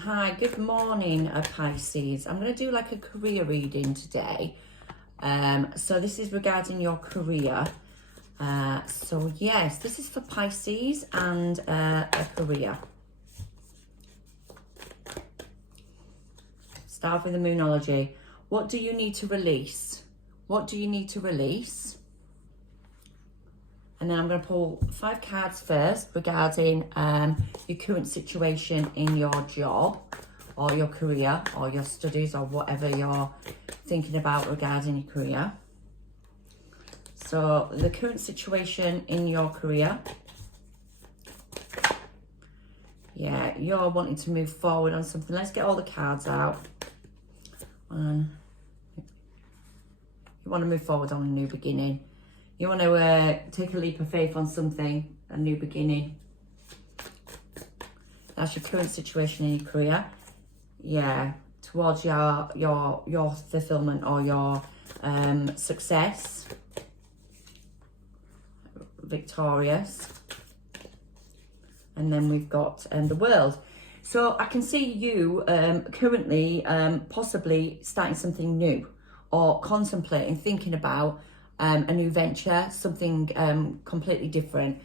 Hi, good morning, Pisces. I'm going to do like a career reading today. So this is regarding your career. So yes, this is for Pisces and a career. Start with the Moonology. What do you need to release? What do you need to release? And then I'm going to pull 5 cards first regarding your current situation in your job or your career or your studies or whatever you're thinking about regarding your career. So the current situation in your career. Yeah, you're wanting to move forward on something. Let's get all the cards out. You want to move forward on a new beginning. You want to take a leap of faith on something, a new beginning. That's your current situation in your career. Yeah, towards your fulfillment or your success. Victorious. And then we've got the World. So I can see you currently possibly starting something new or contemplating, thinking about a new venture, something completely different.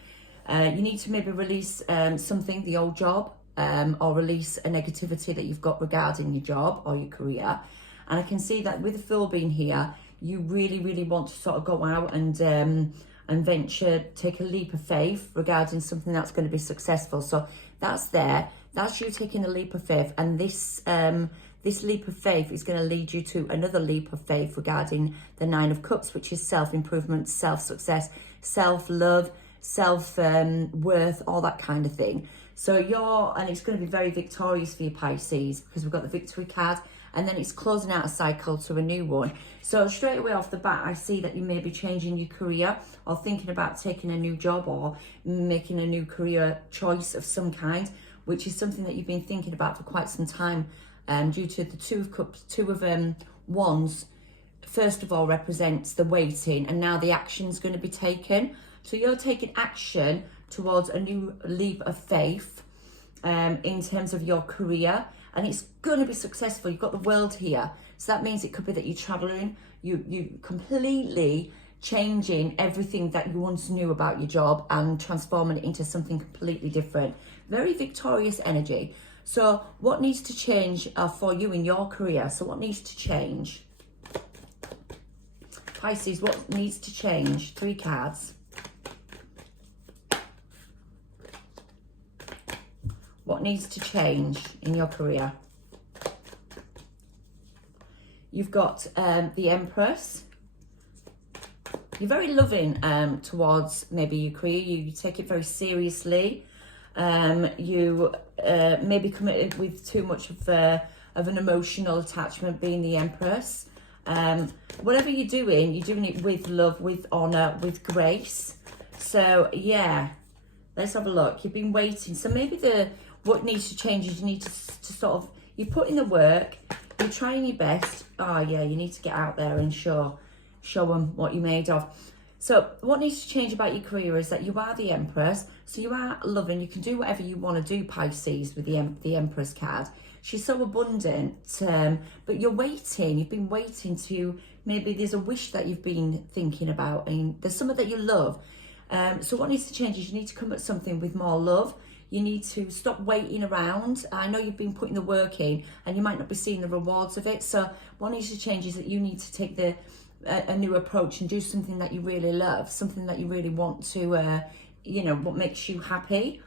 You need to maybe release something, the old job, or release a negativity that you've got regarding your job or your career. And I can see that with the Fool being here, you really want to sort of go out and venture, take a leap of faith regarding something that's going to be successful. So that's there. That's you taking a leap of faith, and this leap of faith is going to lead you to another leap of faith regarding the 9 of Cups, which is self-improvement, self-success, self-love, self-worth, all that kind of thing. So and it's going to be very victorious for you, Pisces, because we've got the Victory card, and then it's closing out a cycle to a new one. So straight away off the bat, I see that you may be changing your career or thinking about taking a new job or making a new career choice of some kind, which is something that you've been thinking about for quite some time. Due to the 2 of Cups, 2 of Wands, first of all represents the waiting, and now the action's going to be taken. So you're taking action towards a new leap of faith in terms of your career, and it's going to be successful. You've got the World here, so that means it could be that you're traveling, you completely changing everything that you once knew about your job and transforming it into something completely different. Very victorious energy. So what needs to change for you in your career? So what needs to change? Pisces, what needs to change? 3 cards. What needs to change in your career? You've got the Empress. You're very loving towards maybe your career. You take it very seriously. You may be committed with too much of an emotional attachment, being the Empress. Whatever you're doing it with love, with honour, with grace. So yeah, let's have a look. You've been waiting. So maybe what needs to change is you need to sort of, you put in the work, you're trying your best. Oh yeah, you need to get out there and show them what you're made of. So what needs to change about your career is that you are the Empress. So you are loving. You can do whatever you want to do, Pisces, with the Empress card. She's so abundant, but you're waiting. You've been waiting to, maybe there's a wish that you've been thinking about, and there's something that you love. So what needs to change is you need to come at something with more love. You need to stop waiting around. I know you've been putting the work in and you might not be seeing the rewards of it. So what needs to change is that you need to take a new approach and do something that you really love, something that you really want to, what makes you happy.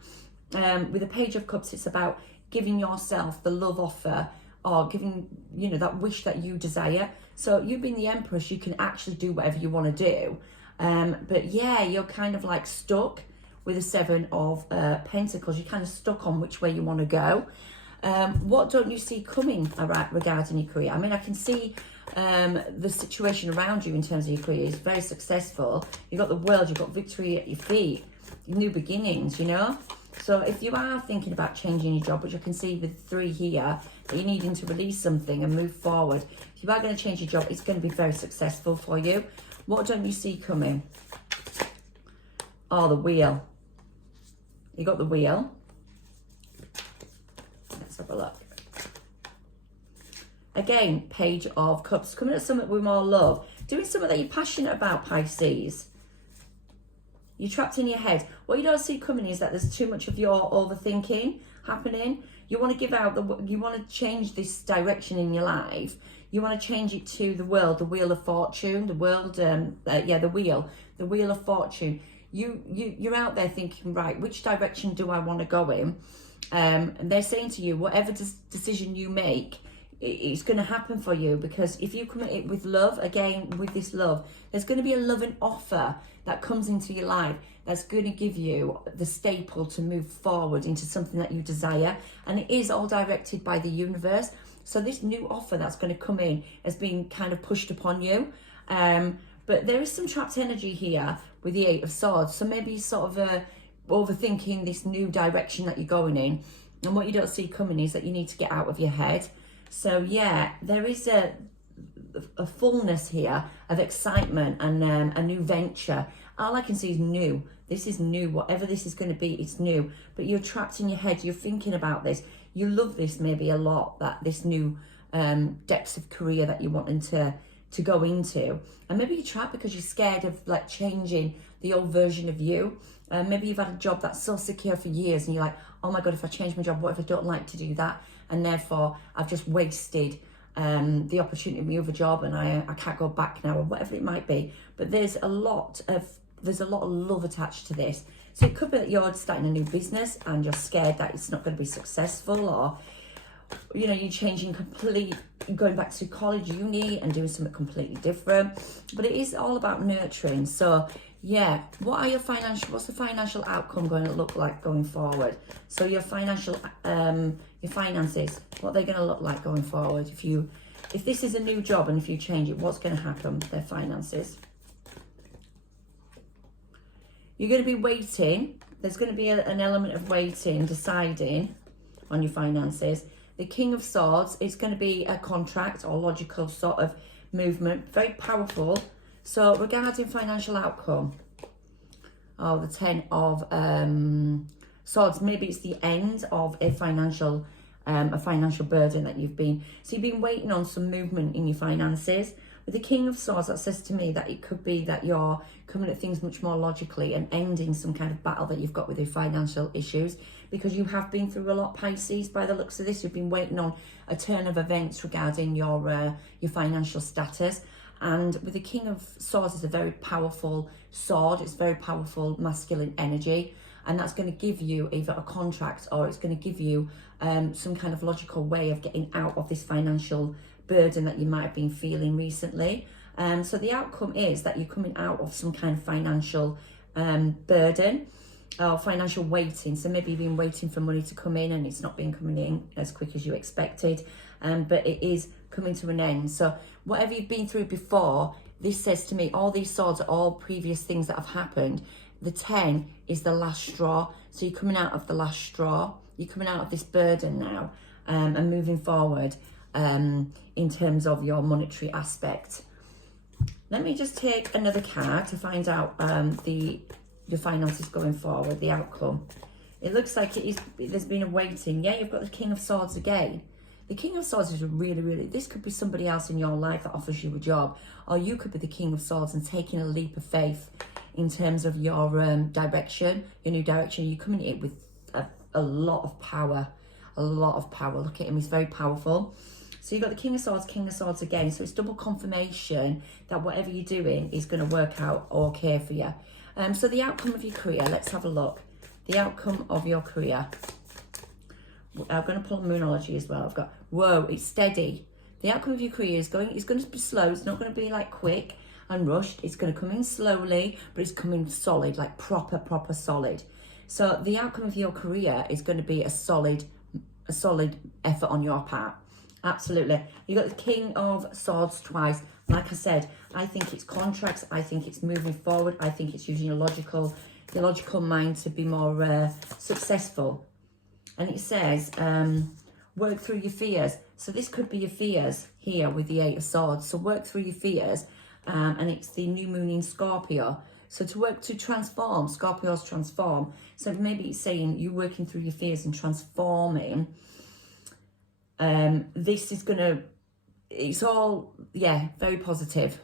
With the Page of Cups, it's about giving yourself the love offer, or giving, that wish that you desire. So you being the Empress, you can actually do whatever you want to do. But yeah, you're kind of like stuck with the 7 of Pentacles. You're kind of stuck on which way you want to go. What don't you see coming regarding your career? I mean, I can see the situation around you in terms of your career is very successful. You've got the World, you've got victory at your feet, new beginnings, So if you are thinking about changing your job, which I can see with 3 here, that you're needing to release something and move forward, if you are going to change your job, it's going to be very successful for you. What don't you see coming? Oh, the Wheel. You got the Wheel. Let's have a look. Again, Page of Cups. Coming at something with more love. Doing something that you're passionate about, Pisces. You're trapped in your head. What you don't see coming is that there's too much of your overthinking happening. You want to give out, you want to change this direction in your life. You want to change it to the world, the wheel of fortune, the world, the wheel of fortune. You're out there thinking, right, which direction do I want to go in? And they're saying to you, whatever decision you make, it's going to happen for you, because if you commit it with love, again, with this love, there's going to be a loving offer that comes into your life that's going to give you the staple to move forward into something that you desire. And it is all directed by the universe. So this new offer that's going to come in has been kind of pushed upon you. But there is some trapped energy here with the Eight of Swords. So maybe sort of overthinking this new direction that you're going in. And what you don't see coming is that you need to get out of your head. So yeah, there is a fullness here of excitement and a new venture. All I can see is new. This is new. Whatever this is going to be, it's new. But you're trapped in your head. You're thinking about this. You love this maybe a lot, that this new depths of career that you're wanting to go into. And maybe you're trapped because you're scared of like changing the old version of you. Maybe you've had a job that's so secure for years and you're like, oh my God, if I change my job, what if I don't like to do that? And therefore I've just wasted the opportunity of my other job and I can't go back now, or whatever it might be. But there's a lot of love attached to this. So it could be that you're starting a new business and you're scared that it's not going to be successful, or you know, you're changing going back to college, uni, and doing something completely different. But it is all about nurturing. So yeah, what's the financial outcome going to look like going forward? So your finances, what they're going to look like going forward. If this is a new job and if you change it, what's going to happen? Their finances. You're going to be waiting. There's going to be an element of waiting, deciding on your finances. The King of Swords is going to be a contract or logical sort of movement. Very powerful. So regarding financial outcome, the Ten of Swords, maybe it's the end of a financial burden that you've been. So you've been waiting on some movement in your finances. With the King of Swords, that says to me that it could be that you're coming at things much more logically and ending some kind of battle that you've got with your financial issues, because you have been through a lot, Pisces, by the looks of this. You've been waiting on a turn of events regarding your financial status. And with the King of Swords, it's a very powerful sword. It's very powerful masculine energy. And that's going to give you either a contract, or it's going to give you some kind of logical way of getting out of this financial burden that you might have been feeling recently. So the outcome is that you're coming out of some kind of financial burden or financial waiting. So maybe you've been waiting for money to come in and it's not been coming in as quick as you expected, but it is coming to an end. So whatever you've been through before, this says to me, all these swords are all previous things that have happened. The 10 is the last straw. So you're coming out of the last straw. You're coming out of this burden now and moving forward in terms of your monetary aspect. Let me just take another card to find out your finances going forward, the outcome. It looks like there's been a waiting. Yeah, you've got the King of Swords again. The King of Swords is really, this could be somebody else in your life that offers you a job, or you could be the King of Swords and taking a leap of faith in terms of your direction, your new direction. You're coming in with a lot of power, Look at him, he's very powerful. So you've got the King of Swords again. So it's double confirmation that whatever you're doing is going to work out okay for you. So the outcome of your career, let's have a look. The outcome of your career. I'm going to pull Moonology as well. I've got, whoa, it's steady. The outcome of your career is going to be slow. It's not going to be like quick and rushed. It's going to come in slowly, but it's coming solid, like proper solid. So the outcome of your career is going to be a solid effort on your part. Absolutely. You got the King of Swords twice. Like I said, I think it's contracts. I think it's moving forward. I think it's using your logical mind to be more successful. And it says, work through your fears. So this could be your fears here with the Eight of Swords. So work through your fears. And it's the new moon in Scorpio. So to transform, Scorpios transform. So maybe it's saying you're working through your fears and transforming. This is going to it's all, yeah, very positive.